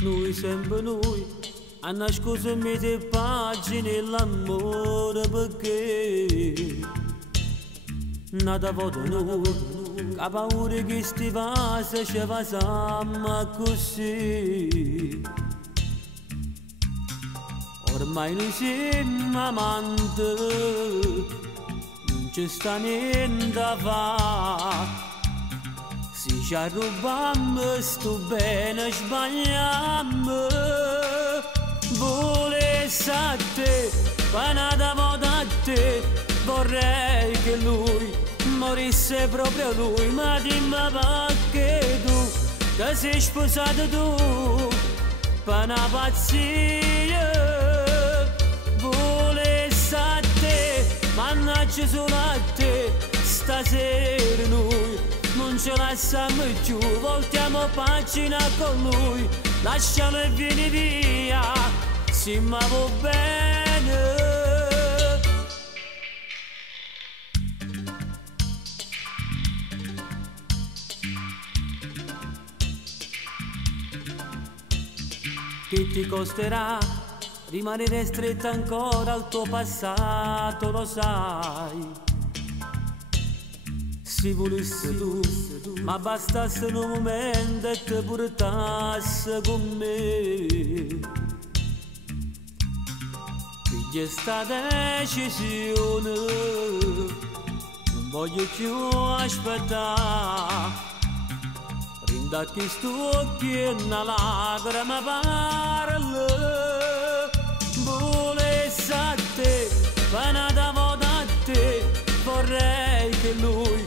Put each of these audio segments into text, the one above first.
Noi sempre noi, a nascosto in mezzo pagine l'amore perché nata voto noi, che paura che sti vasi ci facciamo così. Ormai noi siamo amanti, non ci sta niente a fare. Se ci arrubiamo sto bene sbagliamo. Volessi a te, panata volta a te, vorrei che lui morisse proprio lui. Ma dimmi perché tu, che sei sposato tu, per una pazzia. Volessi a te, mannaggia solo a te, stasera noi non ce lasciamo più, voltiamo pagina con lui, lascialo e vieni via, sì ma va bene. Che ti costerà rimanere stretta ancora al tuo passato, lo sai. Se volessi tu, ma bastasse un momento e ti portasse con me. Figlia sta decisione, non voglio più aspettare. Rinda che sto occhi e una lacrima parla. Volessi a te, panata volta a te, vorrei che lui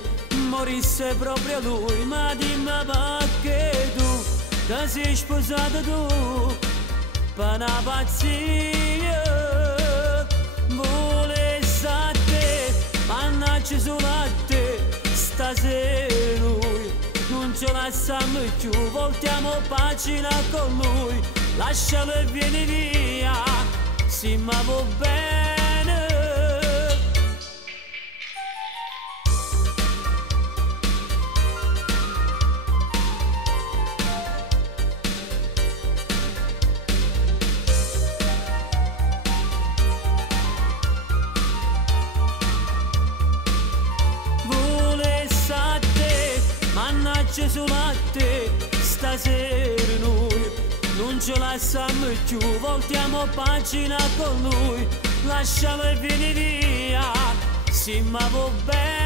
morisse proprio lui. Ma dimmi perché tu, che sei sposato tu, per una pazzia. Volessi a te, mannaggia solo a te, stasera noi non ce lasciamo più, voltiamo pagina con lui, lascialo e vieni via, sì ma va bene. Mannaggia solo a te, stasera noi non ce lasciamo più, voltiamo pagina con lui, lascialo e vieni via, sì ma va bene.